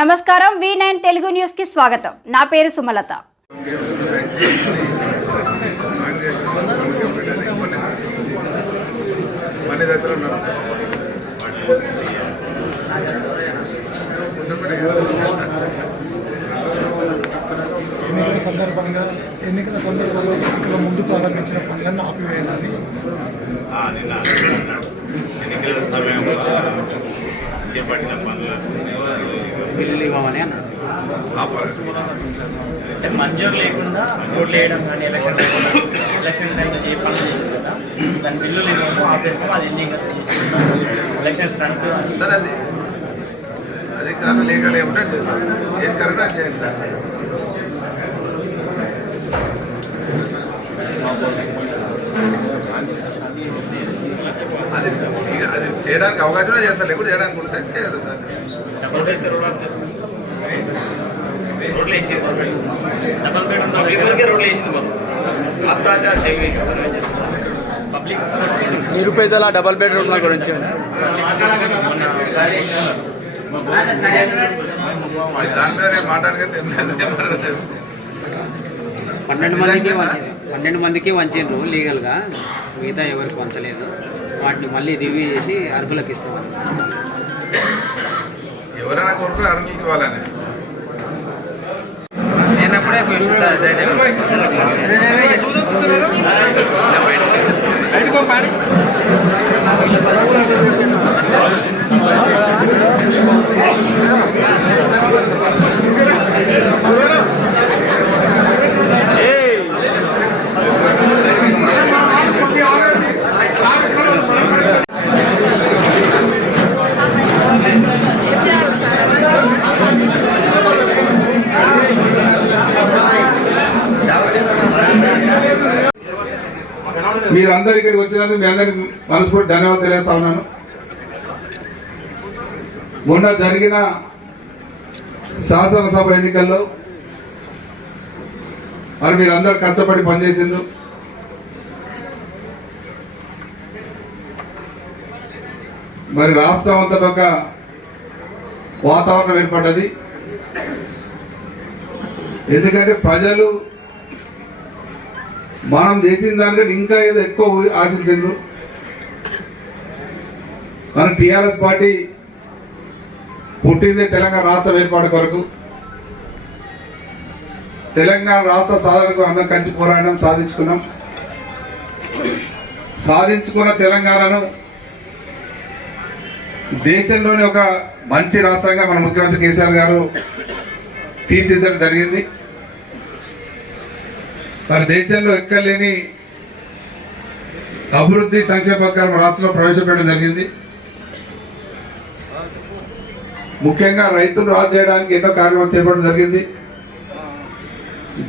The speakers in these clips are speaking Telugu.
నమస్కారం V9 తెలుగు న్యూస్ కి స్వాగతం. నా పేరు సుమలత. ఎన్నికల సందర్భంలో ఎన్నికల ముందు ప్రారంభించిన పనులను ఆపివేయాలని ఎన్నికల సమయంలో చేపట్టిన బిల్లులు ఇవ్వమని అంటే మంజూరు లేకుండా ఓట్లు వేయడం కానీ ఎలక్షన్ టైంలో ఏ పనులు చేసింది కదా దాని బిల్లులు ఇవ్వడం ఆపేస్తాం. అది ఎన్ని ఎలక్షన్ స్టంట్ సార్ అది అధికారులు లీగల్ ఏమంటే ఏది కరెక్ట్ అది చేయండి సార్. అది అది చేయడానికి అవకాశమే చేస్తారు, లేకుండా చేయడానికి ఉంటే చేయదు సార్. నిరుపేదల డబల్ బెడ్రూమ్ల గురించి దాంట్లో మాట్లాడలేదు. 12 మందికి వంచారు లీగల్గా, మిగతా ఎవరికి వంచలేదు. వాటిని మళ్ళీ రివ్యూ చేసి అర్హులకు ఇస్తాం. ఎవరైనా కోరుకుని అర్హులకి ఇవ్వాలని నేనప్పుడే మీరందరూ ఇక్కడికి వచ్చినందుకు మీ అందరికి మనస్ఫూర్తి ధన్యవాదాలు తెలియజేస్తా ఉన్నాను. మొన్న జరిగిన శాసనసభ ఎన్నికల్లో మరి మీరందరూ కష్టపడి పనిచేసిండ్రు. మరి రాష్ట్రం అంతటా ఒక వాతావరణం ఏర్పడ్డది. ఎందుకంటే ప్రజలు మనం చేసిన దానికంటే ఇంకా ఏదో ఎక్కువ ఆశించారు. మన టీఆర్ఎస్ పార్టీ పుట్టిందే తెలంగాణ రాష్ట్రం ఏర్పాటు కొరకు, తెలంగాణ రాష్ట్ర సాధనకు అందరం కలిసి పోరాటం సాధించుకున్న తెలంగాణను దేశంలోని ఒక మంచి రాష్ట్రంగా మన ముఖ్యమంత్రి కేసీఆర్ గారు తీర్చిదిద్దడం జరిగింది. మరి దేశంలో ఎక్కలేని అభివృద్ధి సంక్షేమ పథకాలు రాష్ట్రంలో ప్రవేశపెట్టడం జరిగింది. ముఖ్యంగా రైతులు రాజు చేయడానికి ఎన్నో కార్యక్రమాలు చేపట్టడం జరిగింది.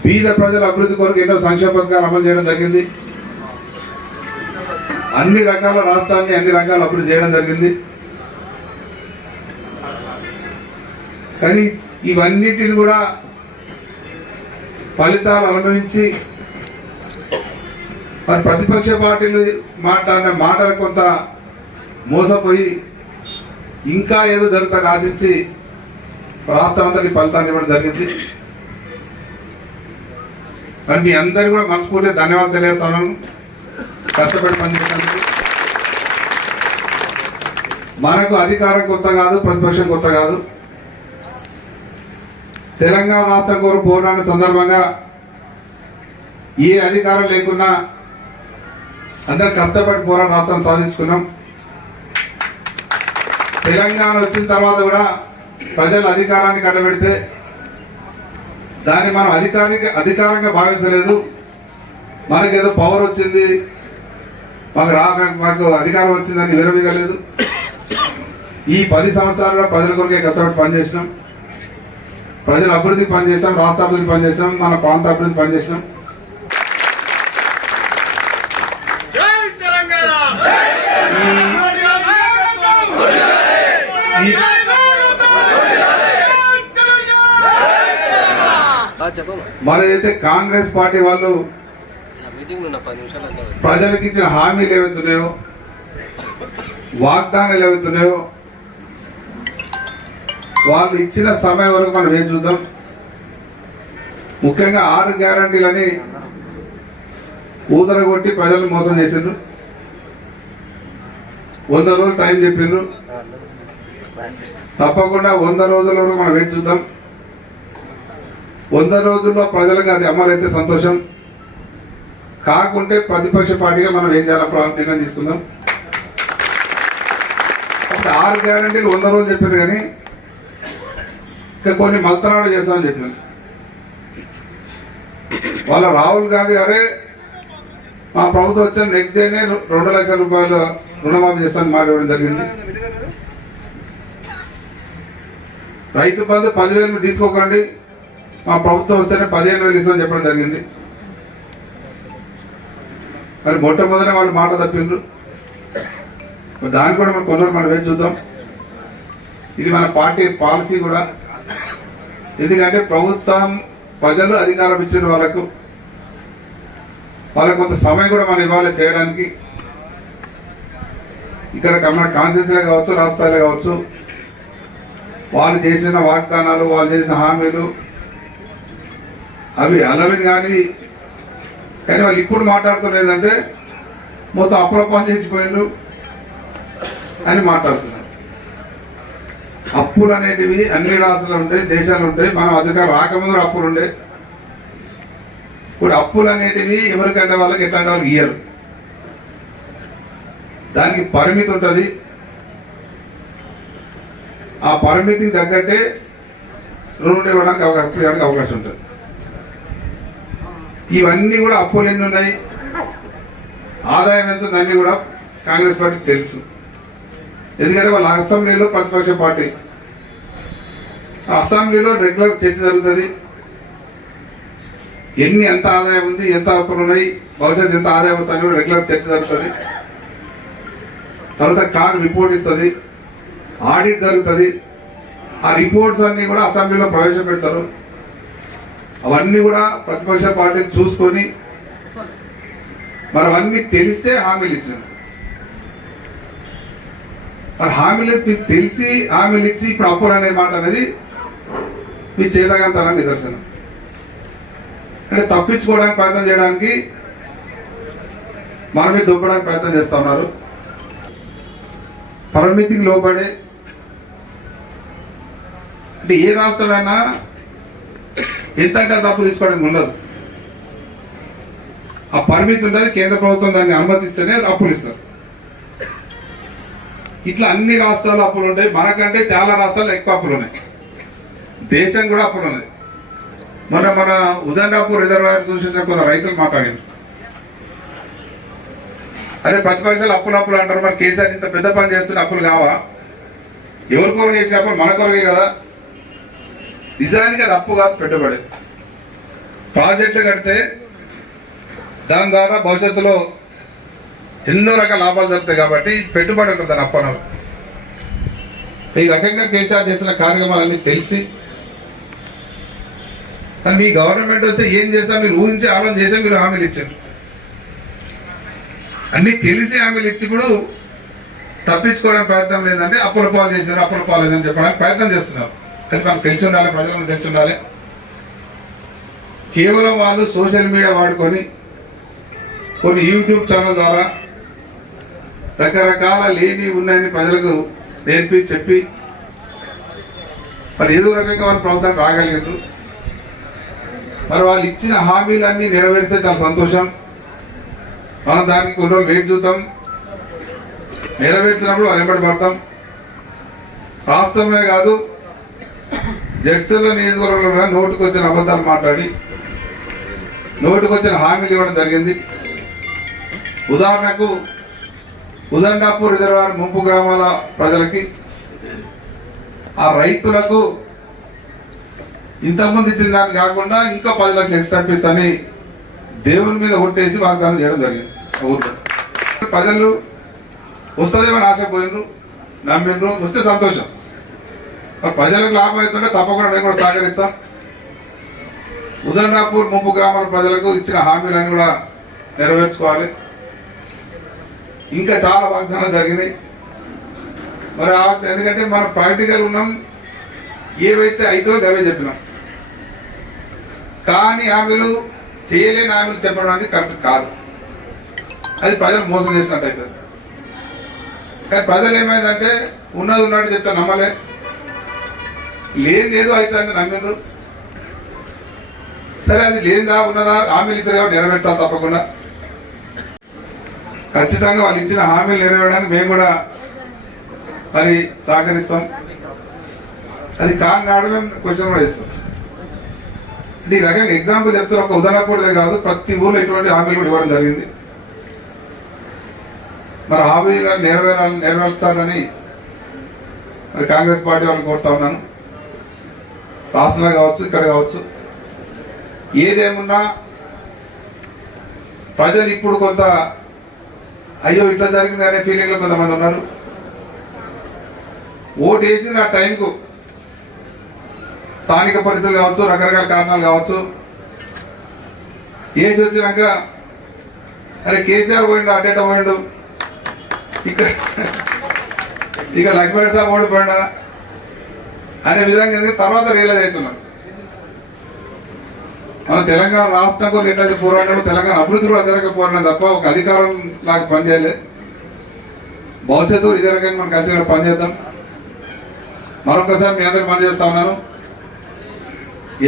బీద ప్రజల అభివృద్ధి కొరకు ఎన్నో సంక్షేమ పథకాలు అమలు చేయడం జరిగింది. అన్ని రకాల రాష్ట్రాన్ని అన్ని రంగాలు అభివృద్ధి చేయడం జరిగింది. కానీ ఇవన్నిటిని కూడా ఫలితాలు అనుభవించి మరి ప్రతిపక్ష పార్టీలు మాట్లాడిన మాటలు కొంత మోసపోయి ఇంకా ఏదో జరుగుతాన్ని ఆశించి రాష్ట్రం అంతటి ఫలితాన్ని ఇవ్వడం జరిగింది. మరి మీ అందరికీ కూడా మనస్ఫూర్తిగా ధన్యవాదాలు తెలియజేస్తున్నాను. కష్టపడి పనిచేసినందుకు. మనకు అధికారం కొత్త కాదు, ప్రతిపక్షం కొత్త కాదు. తెలంగాణ రాష్ట్రం కోరు పోరాట సందర్భంగా ఏ అధికారం లేకున్నా అందరు కష్టపడి పోరాట రాష్ట్రం సాధించుకున్నాం. తెలంగాణ వచ్చిన తర్వాత కూడా ప్రజలు అధికారాన్ని కట్టబెడితే దాన్ని మనం అధికారంగా భావించలేదు. మనకేదో పవర్ వచ్చింది, మాకు అధికారం వచ్చిందని విరమిగలేదు. ఈ 10 సంవత్సరాలుగా ప్రజల కొరకే కష్టపడి పనిచేసినాం. ప్రజల అభివృద్ధికి పనిచేసాం, రాష్ట్ర అభివృద్ధి పనిచేసాం, మన ప్రాంత అభివృద్ధి పనిచేసినాం. మరి అయితే కాంగ్రెస్ పార్టీ వాళ్ళు ప్రజలకు ఇచ్చిన హామీలు ఏవైతున్నాయో, వాగ్దానాలు ఏవైతున్నాయో వాళ్ళు ఇచ్చిన సమయం వరకు మనం ఏం చూద్దాం. ముఖ్యంగా 6 గ్యారంటీలని ఊదరగొట్టి ప్రజలను మోసం చేసిండ్రు. 100 రోజులు టైం చెప్పిండ్రు. తప్పకుండా 100 రోజుల వరకు మనం వెయిట్ చూద్దాం. 100 రోజుల్లో ప్రజలకు అది అమలైతే సంతోషం, కాకుంటే ప్రతిపక్ష పార్టీగా మనం ఏం చేయాలో నిర్ణయం తీసుకుందాం. 6 గ్యారంటీలు 100 రోజులు చెప్పారు, కానీ ఇంకా కొన్ని మల్తనాలు చేస్తామని చెప్పారు. వాళ్ళ రాహుల్ గాంధీ గారే మా ప్రభుత్వం వచ్చిన నెక్స్ట్ డేనే 2 లక్షల రూపాయలు రుణమాఫీ చేస్తామని మాట్లాడడం జరిగింది. రైతు బంధు 10,000 తీసుకోకండి, మా ప్రభుత్వం వస్తేనే 15,000 ఇస్తామని చెప్పడం జరిగింది. మరి మొట్టమొదటి వాళ్ళు మాట తప్పిండ్రు. దాన్ని కూడా మనం మనం వేచి చూద్దాం. ఇది మన పార్టీ పాలసీ కూడా. ఎందుకంటే ప్రభుత్వం ప్రజలు అధికారం ఇచ్చిన వాళ్ళకు కొంత సమయం కూడా మనం ఇవ్వాలి చేయడానికి. ఇక్కడ మన కాన్స్టిట్యూన్సీలో కావచ్చు, రాష్ట్రాలే కావచ్చు, వాళ్ళు చేసిన వాగ్దానాలు, వాళ్ళు చేసిన హామీలు అవి అలవిని కానివి. కానీ వాళ్ళు ఇప్పుడు మాట్లాడుతున్నారు ఏంటంటే మొత్తం అప్పులపాలు చేసిపోయిండ్రు అని మాట్లాడుతున్నారు. అప్పులు అనేటివి అన్ని రాష్ట్రాలు ఉంటాయి, దేశాలు ఉంటాయి. మనం అధికారం రాకముందు అప్పులు ఉండే. ఇప్పుడు అప్పులు అనేటివి ఎవరికంటే వాళ్ళకి ఎట్లాంటి వాళ్ళకి ఇయ్యరు. దానికి పరిమితి ఉంటుంది. ఆ పరిమితికి తగ్గట్టే రుణం ఇవ్వడానికి అవకాశం ఉంటుంది. ఇవన్నీ కూడా అప్పులు ఎన్ని ఉన్నాయి, ఆదాయం ఎంత, అన్నీ కూడా కాంగ్రెస్ పార్టీకి తెలుసు. ఎందుకంటే వాళ్ళ అసెంబ్లీలో ప్రతిపక్ష పార్టీ, అసెంబ్లీలో రెగ్యులర్ చర్చ జరుగుతుంది. ఎంత ఆదాయం ఉంది, ఎంత అప్పులు ఉన్నాయి, భవిష్యత్తు ఎంత ఆదాయం వస్తుంది, రెగ్యులర్ చర్చ జరుగుతుంది. తర్వాత కాగ్ రిపోర్ట్ ఇస్తుంది, ఆడిట్ జరుగుతుంది. ఆ రిపోర్ట్స్ అన్ని కూడా అసెంబ్లీలో ప్రవేశపెడతారు. అవన్నీ కూడా ప్రతిపక్ష పార్టీలు చూసుకొని మరి అవన్నీ తెలిస్తే హామీలు ఇచ్చారు. మరి హామీలు మీకు తెలిసి హామీలు ఇచ్చి ఇప్పుడు అప్పులు అనే మాట అనేది మీ చేతగాంతనం నిదర్శనం. అంటే తప్పించుకోవడానికి ప్రయత్నం చేయడానికి మన మీద దొబ్బడానికి ప్రయత్నం చేస్తూ ఉన్నారు. పరిమితికి లోబడే అంటే ఏ రాష్ట్రమైనా ఎంతంటే తప్పు తీసుకోవడానికి ఉండదు. ఆ పరిమితి ఉంటుంది. కేంద్ర ప్రభుత్వం దాన్ని అనుమతిస్తేనే అప్పులు ఇస్తారు. ఇట్లా అన్ని రాష్ట్రాల్లో అప్పులు ఉంటాయి. మనకంటే చాలా రాష్ట్రాల్లో ఎక్కువ అప్పులు ఉన్నాయి. దేశం కూడా అప్పులు ఉన్నాయి. మన ఉదండాపూర్ రిజర్వాయర్ చూసిన కొంత రైతులు మాట్లాడారు. అరే ప్రతిపక్షాలు అప్పులు అంటారు, మరి కేసీఆర్ ఇంత పెద్ద పని చేస్తున్న అప్పులు కావా? ఎవరి కొరకు చేసిన అప్పులు మన కొరకే కదా. నిజానికి అది అప్పు కాదు, పెట్టుబడి. ప్రాజెక్టులు కడితే దాని ద్వారా భవిష్యత్తులో ఎన్నో రకాల లాభాలు జరుగుతాయి కాబట్టి పెట్టుబడి ఉంటుంది దాని అప్పన. ఈ రకంగా కేసీఆర్ చేసిన కార్యక్రమాలన్నీ తెలిసి కానీ మీ గవర్నమెంట్ వస్తే ఏం చేస్తా మీరు ఊహించి ఆలోచన చేసే మీరు హామీలు ఇచ్చారు. అన్ని తెలిసి హామీలు ఇచ్చి ఇప్పుడు తప్పించుకోవడానికి ప్రయత్నం లేదంటే అప్పుల పాలు చేశారు, అప్పుల పాలు లేదని చెప్పడానికి ప్రయత్నం చేస్తున్నారు. కానీ మనకు తెలిసి ఉండాలి, ప్రజలకు తెలిసి ఉండాలి. కేవలం వాళ్ళు సోషల్ మీడియా వాడుకొని కొన్ని యూట్యూబ్ ఛానల్ ద్వారా రకరకాల లేని ఉన్నాయని ప్రజలకు నేర్పి చెప్పి మరి ఏదో రకంగా వాళ్ళు ప్రభుత్వానికి రాగలిగారు. మరి వాళ్ళు ఇచ్చిన హామీలన్నీ నెరవేరిస్తే చాలా సంతోషం. మనం దానికి కొన్ని రోజులు వెయిట్ చూద్దాం. నెరవేర్చినప్పుడు వాళ్ళు వెంబడి పడతాం. రాష్ట్రమే కాదు, జడ్చర్ల నియోజకవర్గంలో నోటుకు వచ్చిన అబద్ధాలు మాట్లాడి నోటుకు వచ్చిన హామీలు ఇవ్వడం జరిగింది. ఉదాహరణకు ఉదండాపూర్ రిజర్వాయర్ ముంపు గ్రామాల ప్రజలకి, ఆ రైతులకు ఇంతకుముందు ఇచ్చిన దాన్ని కాకుండా ఇంకా 10 లక్షలు ఎక్స్ట్రా ఇప్పిస్తని దేవుని మీద ఒట్టేసి వాగ్దానం చేయడం జరిగింది. ఊర్లో ప్రజలు వస్తుందేమని ఆశపోయినరు, నమ్మిండ్రు. వస్తే సంతోషం. ప్రజలకు లాభం అవుతుంటే తప్పకుండా మేము కూడా సహకరిస్తాం. ఉదండాపూర్ ముంపు గ్రామాల ప్రజలకు ఇచ్చిన హామీలన్నీ కూడా నెరవేర్చుకోవాలి. ఇంకా చాలా వాగ్దానాలు జరిగినాయి. మరి ఎందుకంటే మనం ప్రాక్టికల్ ఉన్నాం, ఏవైతే అయితో అవే చెప్పినాం. కానీ హామీలు చేయలేని హామీలు చెప్పడం అనేది కరెక్ట్ కాదు. అది ప్రజలు మోసం చేసినట్టు అవుతుంది. కానీ ప్రజలు ఏమైందంటే ఉన్నది ఉన్నట్టు చెప్తే నమ్మలే, లేనిది ఏదో అవుతుందని నమ్మిండ్రు. సరే అది లేనిదా ఉన్నదా హామీలు ఇచ్చారు కాబట్టి నెరవేర్చాలి తప్పకుండా. ఖచ్చితంగా వాళ్ళు ఇచ్చిన హామీలు నెరవేరడానికి మేము కూడా మరి సహకరిస్తాం. అది కాని నాడు మేము క్వశ్చన్ కూడా ఇస్తాం. అంటే ఈ రకంగా ఎగ్జాంపుల్ చెప్తారు, ఒక ఉదాహరణ కూడా కాదు, ప్రతి ఊర్లో ఇటువంటి హామీలు కూడా ఇవ్వడం జరిగింది. మరి హామీలు నెరవేర్చాలని మరి కాంగ్రెస్ పార్టీ వాళ్ళని కోరుతా ఉన్నాను. రాష్ట్రంలో కావచ్చు, ఇక్కడ కావచ్చు, ఏదేమున్నా ప్రజలు ఇప్పుడు కొంత అయ్యో ఇట్లా జరిగింది అనే ఫీలింగ్లో కొంతమంది ఉన్నారు. ఓటు వేసిన ఆ టైంకు స్థానిక పరిస్థితులు కావచ్చు, రకరకాల కారణాలు కావచ్చు, వేసి వచ్చినాక అరే కేసీఆర్ పోయిండు, అటేట పోయిండు, ఇక లక్ష్మణ్ సాబ్ ఓడిపోయిండా అనే విధంగా తర్వాత రియలైజ్ అవుతున్నాం. మన తెలంగాణ రాష్ట్రం కూడా ఎట్లయితే పోరాడము, తెలంగాణ అభివృద్ధి కూడా అదే రకంగా పోరాడడం తప్ప ఒక అధికారం లాగా పనిచేయలేదు. భవిష్యత్తు ఇదే రకంగా మనం కలిసి పనిచేద్దాం. మరొకసారి మీ అందరికి పనిచేస్తా ఉన్నాను.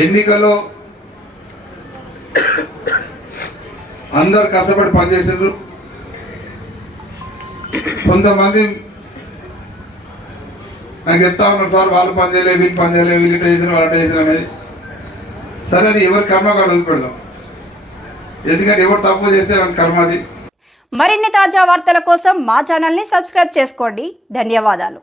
ఎన్నికల్లో అందరు కష్టపడి పనిచేసారు. కొంతమంది నాకు చెప్తా ఉన్నారు, సార్ వాళ్ళు పనిచేయలేదు, వీళ్ళు పనిచేయలేదు, వీళ్ళు ఇట్లా చేసిన వాళ్ళు అట్లా చేసిన అనేది. సరే అది ఎవరి కర్మ కాదు, వదిలిపెడదాం. ఎందుకంటే ఎవరు తప్పు చేస్తే వాళ్ళ కర్మ అది. మరిన్ని తాజా వార్తల కోసం మా ఛానల్ని సబ్స్క్రైబ్ చేసుకోండి. ధన్యవాదాలు.